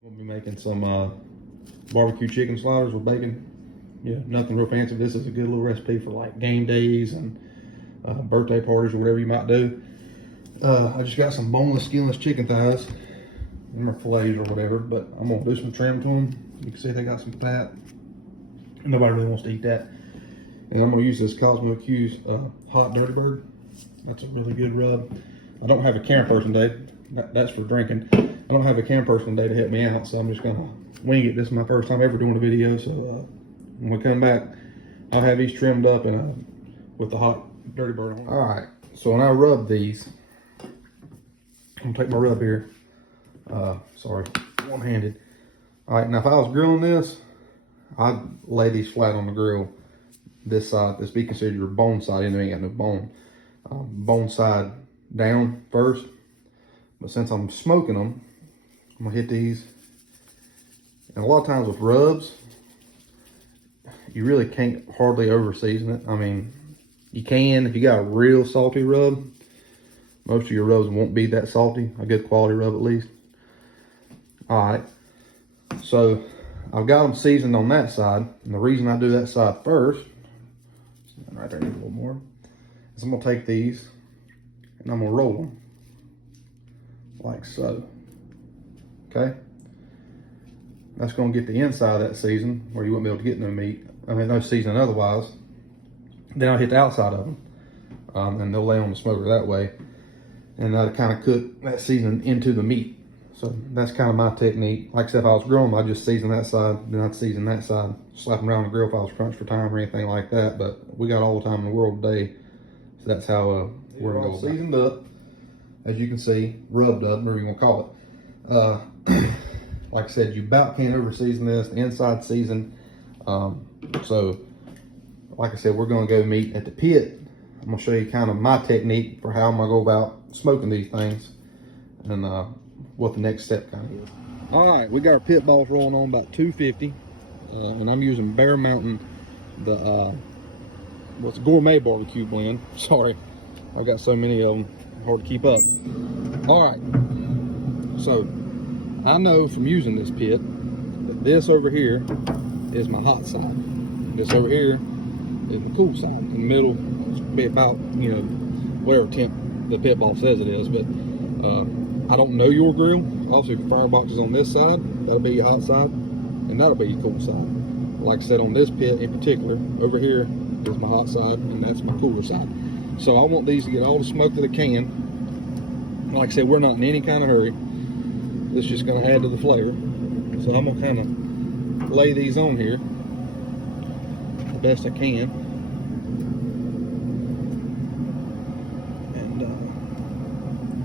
We'll be making some barbecue chicken sliders with bacon. Yeah, nothing real fancy. This is a good little recipe for like game days and birthday parties or whatever you might do. I just got some boneless, skinless chicken thighs. Them are fillets or whatever, but I'm gonna do some trim to them. You can see they got some fat. Nobody really wants to eat that. And I'm gonna use this Cosmo Q's Hot Dirty Bird. That's a really good rub. I don't have a camera person today. That's for drinking. I don't have a camera person today to help me out, so I'm just gonna wing it. This is my first time ever doing a video, so when we come back, I'll have these trimmed up and with the Hot Dirty Bird on. All right, so when I rub these, I'm gonna take my rub here. Sorry, one-handed. All right, now if I was grilling this, I'd lay these flat on the grill. This side, this be considered your bone side, and there ain't got no bone. Bone side down first. But since I'm smoking them, I'm gonna hit these. And a lot of times with rubs, you really can't hardly over season it. I mean, you can if you got a real salty rub. Most of your rubs won't be that salty, a good quality rub at least. All right, so I've got them seasoned on that side. And the reason I do that side first, right there, need a little more, is I'm gonna take these and I'm gonna roll them like so. Okay, that's gonna get the inside of that season where you wouldn't be able to get no meat. I mean, no seasoning otherwise. Then I'll hit the outside of them, and they'll lay on the smoker that way, and that'll kind of cook that seasoning into the meat. So that's kind of my technique. Like I said, if I was grilling, I'd just season that side, then I'd season that side, slap them around the grill if I was crunched for time or anything like that. But we got all the time in the world today, so that's how we're gonna go. Seasoned up, as you can see, rubbed up, whatever you want to call it. Like I said, you about can't over season this. The inside season. So, like I said, we're gonna go meat at the pit. I'm gonna show you kind of my technique for how I'm gonna go about smoking these things, and what the next step kind of is. All right, we got our pit balls rolling on about 250, and I'm using Bear Mountain, the what's gourmet barbecue blend. Sorry, I've got so many of them, hard to keep up. All right, so I know from using this pit that this over here is my hot side. This over here is the cool side. In the middle, it's be about, you know, whatever temp the pit ball says it is, but I don't know your grill. Also, if your firebox is on this side, that'll be your outside, and that'll be your cool side. Like I said, on this pit in particular, over here is my hot side, and that's my cooler side. So I want these to get all the smoke that they can. Like I said, we're not in any kind of hurry. This is just gonna add to the flavor. So I'm gonna kind of lay these on here the best I can.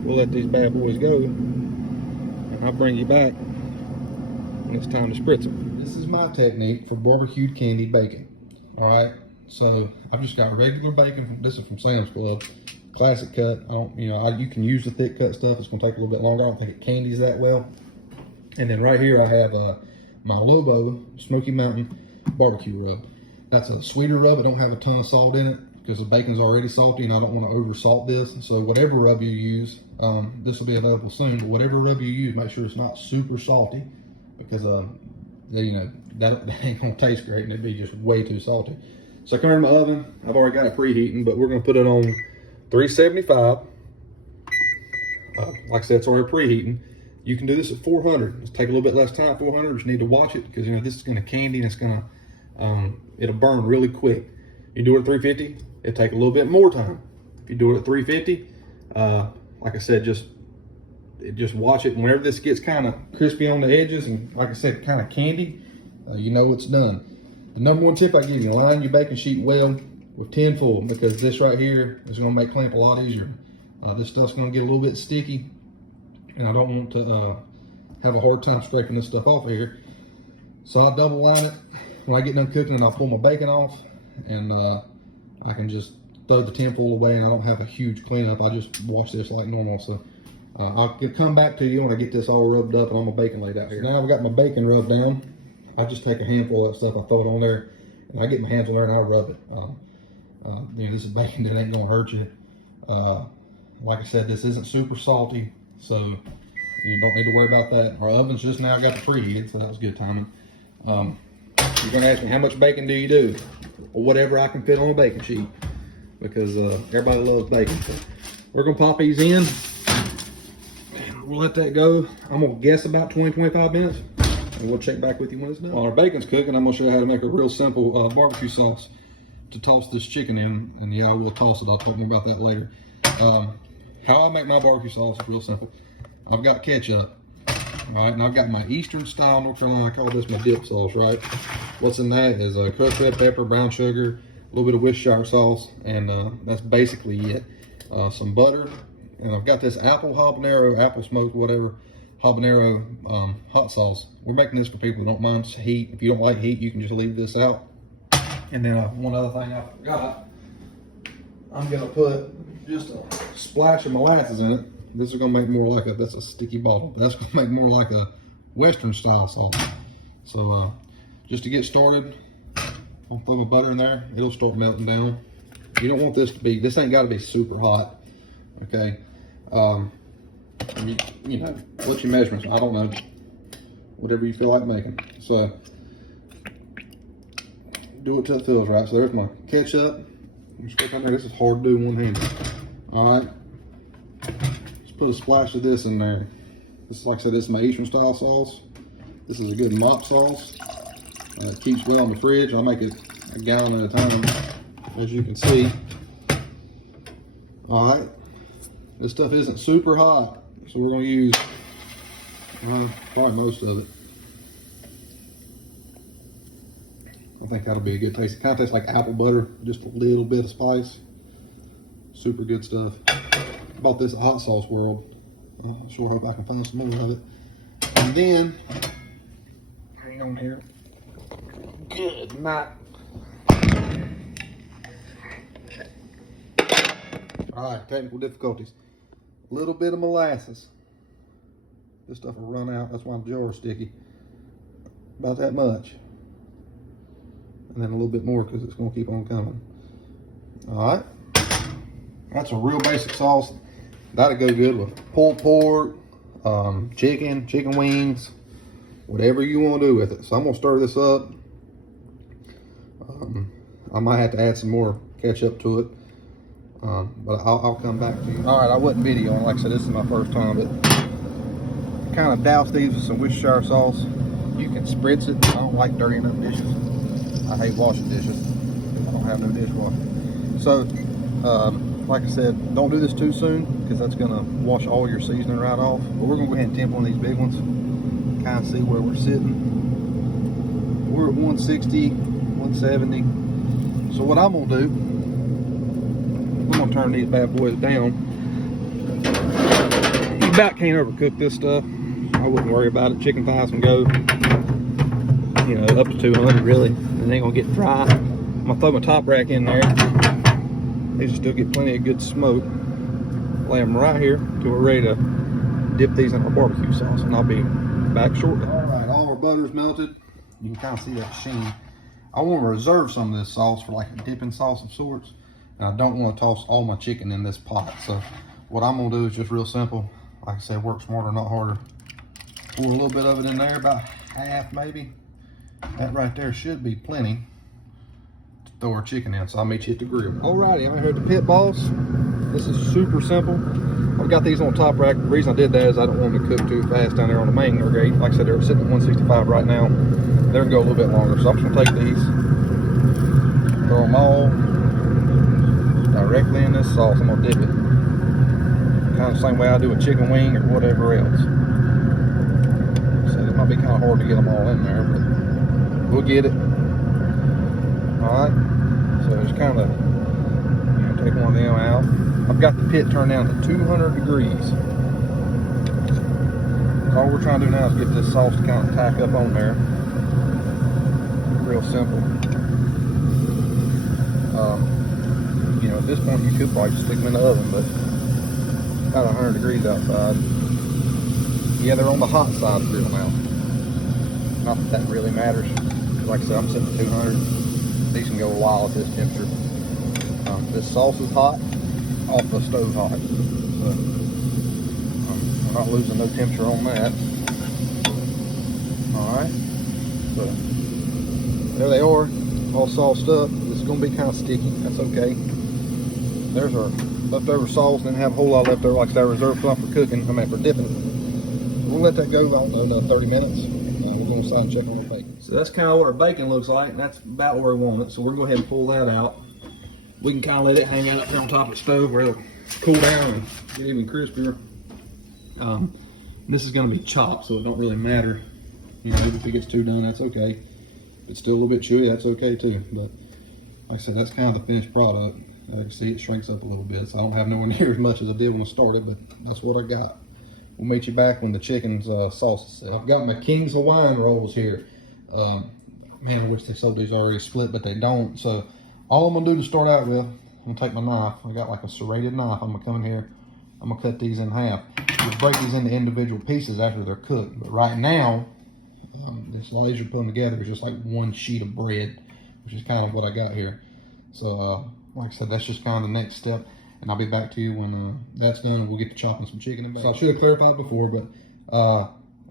We'll let these bad boys go, and I'll bring you back when it's time to spritz them. This is my technique for barbecued candied bacon. All right, so I've just got regular bacon. This is from Sam's Club, classic cut. I don't, you know, you can use the thick cut stuff. It's gonna take a little bit longer. I don't think it candies that well. And then right here I have my Lobo Smoky Mountain barbecue rub. That's a sweeter rub. I don't have a ton of salt in it, because the bacon's already salty and I don't want to over salt this. So whatever rub you use, this will be available soon, but whatever rub you use, make sure it's not super salty, because you know, that ain't gonna taste great and it'd be just way too salty. So I come in my oven. I've already got it preheating, but we're gonna put it on 375. Like I said, it's already preheating. You can do this at 400. It's take a little bit less time at 400. You just need to watch it, because you know this is gonna candy and it's gonna it'll burn really quick. You do it at 350, it'll take a little bit more time. If you do it at 350, like I said, just watch it. And whenever this gets kind of crispy on the edges and, like I said, kind of candy, you know it's done. The number one tip I give you: line your baking sheet well with tin foil, because this right here is going to make clamp a lot easier. This stuff's going to get a little bit sticky, and I don't want to have a hard time scraping this stuff off of here. So I'll double line it when I get done cooking, and I'll pull my bacon off, and I can just throw the tin foil away, and I don't have a huge cleanup. I just wash this like normal. So I'll come back to you when I get this all rubbed up and all my bacon laid out here. So now I've got my bacon rubbed down. I just take a handful of that stuff, I throw it on there, and I get my hands on there and I rub it. You know, this is bacon that ain't gonna hurt you. Like I said, this isn't super salty, so You don't need to worry about that. Our oven's just now got the preheated, so that was good timing. You're gonna ask me, how much bacon do you do? Or whatever I can fit on a bacon sheet, because everybody loves bacon. So we're gonna pop these in, and we'll let that go. I'm gonna guess about 20-25 minutes, and we'll check back with you when it's done. While our bacon's cooking, I'm gonna show you how to make a real simple barbecue sauce to toss this chicken in. And yeah, I will toss it. I'll talk more about that later. How I make my barbecue sauce is real simple. I've got ketchup, all right, and I've got my Eastern style North Carolina, I call this my dip sauce, right? What's in that is crushed red pepper, brown sugar, a little bit of Worcestershire sauce, and that's basically it. Some butter, and I've got this apple habanero, apple smoked, whatever, habanero hot sauce. We're making this for people who don't mind heat. If you don't like heat, you can just leave this out. And then one other thing I forgot, I'm gonna put just a splash of molasses in it. This is gonna make more like that's a sticky bottle. That's gonna make more like a Western style sauce. So just to get started, I'll throw my butter in there. It'll start melting down. You don't want this ain't gotta be super hot, okay? You know, what's your measurements? I don't know. Whatever you feel like making. So do it till it feels right. So there's my ketchup. Stick on there. This is hard to do one hand. All right. Put a splash of this in there. This is, like I said, this is my Eastern style sauce. This is a good mop sauce. It keeps well in the fridge. I make it a gallon at a time, as you can see. All right, this stuff isn't super hot, so we're going to use probably most of it. I think that'll be a good taste. It kind of tastes like apple butter, just a little bit of spice. Super good stuff. Bought this at Hot Sauce World. I sure hope I can find some more of it. And then, hang on here. Good night. All right, technical difficulties. A little bit of molasses. This stuff will run out. That's why the jar is sticky. About that much. And then a little bit more because it's going to keep on coming. All right. That's a real basic sauce. That'll go good with pulled pork, chicken wings, whatever you want to do with it. So I'm gonna stir this up. I might have to add some more ketchup to it, but I'll come back to you. All right, I wasn't videoing. Like I said, this is my first time, but kind of douse these with some Worcestershire sauce. You can spritz it. I don't like dirtying up dishes. I hate washing dishes. I don't have no dishwasher. So, like I said, don't do this too soon because that's gonna wash all your seasoning right off. But we're gonna go ahead and temp one of these big ones, kind of see where we're sitting. We're at 160, 170. So what I'm gonna do, I'm gonna turn these bad boys down. You about can't overcook this stuff. I wouldn't worry about it. Chicken thighs can go, you know, up to 200 really. And they ain't gonna get dry. I'm gonna throw my top rack in there. These will still get plenty of good smoke. Lay them right here till we're ready to dip these in our barbecue sauce, and I'll be back shortly. All right, all our butter's melted. You can kind of see that sheen. I want to reserve some of this sauce for like a dipping sauce of sorts, and I don't want to toss all my chicken in this pot. So what I'm gonna do is just real simple. Like I said, work smarter, not harder. Pour a little bit of it in there, about half maybe. That right there should be plenty. Throw our chicken in, so I'll meet you at the grill. Alrighty, I'm here at the Pit Boss. This is super simple. I've got these on top rack. The reason I did that is I don't want them to cook too fast down there on the main grate. Like I said, they're sitting at 165 right now. They're gonna go a little bit longer, so I'm just gonna take these, throw them all directly in this sauce. I'm gonna dip it, kind of the same way I do a chicken wing or whatever else. So it might be kind of hard to get them all in there, but we'll get it. All right. So it's kind of, you know, take one of them out. I've got the pit turned down to 200 degrees. All we're trying to do now is get this sauce to kind of tack up on there. Real simple. You know, at this point you could probably just stick them in the oven, but about 100 degrees outside. Yeah, they're on the hot side of the grill now. Not that that really matters. Like I said, I'm sitting at 200. These can go a while at this temperature. This sauce is hot, off the stove hot. So, Not losing no temperature on that. Alright. So there they are, all sauced up. This is gonna be kind of sticky. That's okay. There's our leftover sauce. Didn't have a whole lot left over, like I said, I reserved some for cooking. I mean for dipping. We'll let that go, I don't know, another 30 minutes. We'll go inside and check on our bacon. So that's kind of what our bacon looks like, and that's about where we want it. So we're gonna go ahead and pull that out. We can kind of let it hang out up here on top of the stove where it'll cool down and get even crispier. This is gonna be chopped, so it don't really matter. You know, if it gets too done, that's okay. If it's still a little bit chewy, that's okay too. But like I said, that's kind of the finished product. You can see it shrinks up a little bit, so I don't have nowhere near as much as I did when I started, but that's what I got. We'll meet you back when the chicken's sauce is set. I've got my King's Hawaiian rolls here. Man, I wish they sold these already split, but they don't. So all I'm gonna do to start out with, I'm gonna take my knife. I got like a serrated knife. I'm gonna come in here, I'm gonna cut these in half. Just break these into individual pieces after they're cooked. But right now, it's a lot easier to put them together. It's just like one sheet of bread, which is kind of what I got here. So like I said, that's just kind of the next step. And I'll be back to you when that's done, and we'll get to chopping some chicken and bacon. So I should have clarified before, but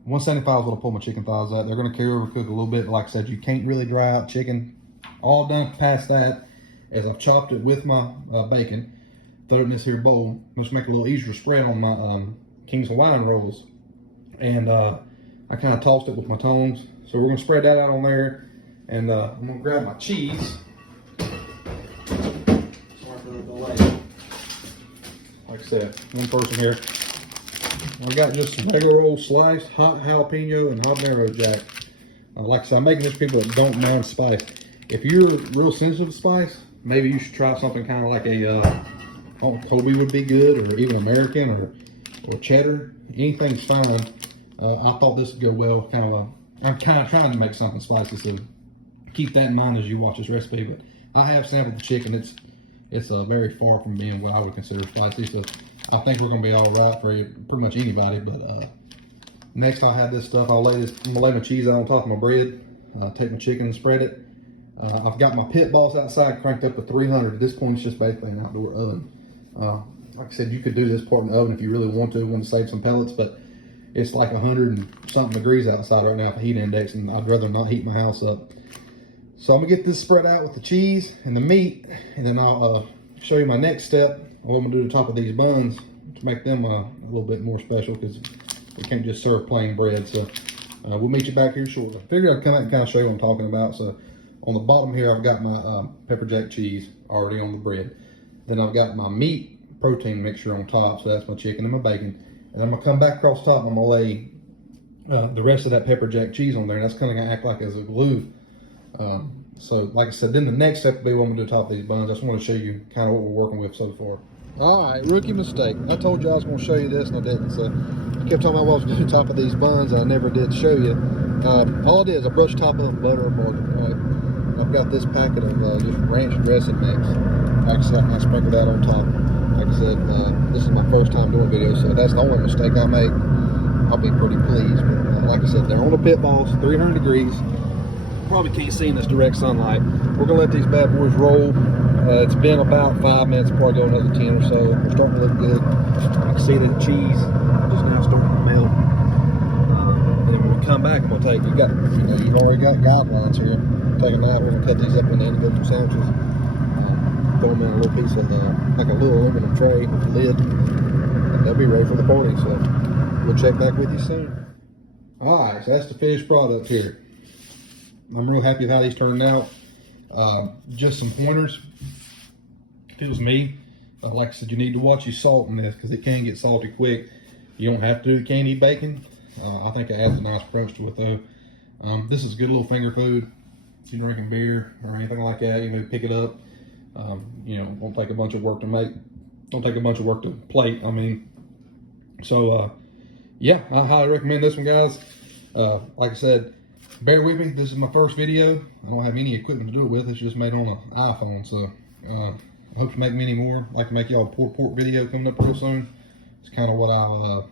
175 is what I pull my chicken thighs at. They're gonna carry over cook a little bit. Like I said, you can't really dry out chicken. All done past that, as I've chopped it with my bacon, throw it in this here bowl. Just make a little easier spread on my King's Hawaiian rolls. And I kind of tossed it with my tongs. So we're gonna spread that out on there. And I'm gonna grab my cheese. Sorry for the delay. Like I said, one person here. I got just some regular old sliced hot jalapeno and habanero jack. Like I said, I'm making this for people that don't mind spice. If you're real sensitive to spice, maybe you should try something kind of like a Kobe would be good, or even American, or cheddar. Anything's fine. I thought this would go well. I'm kind of trying to make something spicy, so keep that in mind as you watch this recipe. But I have sampled the chicken. It's very far from being what I would consider spicy, so I think we're gonna be all right for pretty much anybody. But next I'll have this stuff. I'm gonna lay my cheese out on top of my bread, take my chicken and spread it. I've got my pit boss outside cranked up to 300. At this point, it's just basically an outdoor oven. Like I said, you could do this part in the oven if you really want to save some pellets, but it's like 100 and something degrees outside right now for heat index, and I'd rather not heat my house up. So I'm gonna get this spread out with the cheese and the meat, and then I'll show you my next step. What I'm gonna do to the top of these buns to make them a little bit more special, because we can't just serve plain bread. So we'll meet you back here shortly. Figured I'd come out and kind of show you what I'm talking about. So on the bottom here, I've got my pepper jack cheese already on the bread. Then I've got my meat protein mixture on top. So that's my chicken and my bacon. And I'm gonna come back across top and I'm gonna lay the rest of that pepper jack cheese on there. And that's kind of gonna act like as a glue. So like I said, then the next step will be what I'm gonna do to top of these buns. I just want to show you kind of what we're working with so far. All right, rookie mistake. I told you I was gonna show you this and I didn't. So I kept talking about what I was gonna do to top of these buns and I never did show you. All it is, I brushed top of butter and margarine. All right. I've got this packet of just ranch dressing mix. Like I said, I sprinkle that on top. Like I said, this is my first time doing videos, so that's the only mistake I make. I'll be pretty pleased. But like I said, they're on the pit boss, 300 degrees. Probably can't see in this direct sunlight. We're gonna let these bad boys roll. It's been about 5 minutes, probably go another 10 or so. We're starting to look good. I can see the cheese just now starting to melt. And then when we come back, I'm gonna take, you've already got guidelines here. Take a knife, we're gonna cut these up into individual sandwiches. Throw them in a little piece of like a little aluminum tray with a lid, and they'll be ready for the party. So we'll check back with you soon. All right, so that's the finished product here. I'm real happy with how these turned out. Just some pointers. If it was me, like I said, you need to watch your salt in this because it can get salty quick. You don't have to do the can't eat bacon. I think it adds a nice crunch to it though. This is good little finger food. If you're drinking beer or anything like that, you know, pick it up. Won't take a bunch of work to make. Don't take a bunch of work to plate. I mean, so yeah, I highly recommend this one, guys. Like I said, bear with me. This is my first video. I don't have any equipment to do it with. It's just made on an iPhone. So I hope to make many more. I'd like to make y'all a pork video coming up real soon. It's kind of what I'll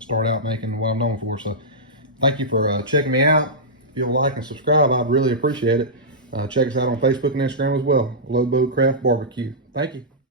start out making, what I'm known for. So thank you for checking me out. If you'll like and subscribe, I'd really appreciate it. Check us out on Facebook and Instagram as well. Lobo Craft Barbecue. Thank you.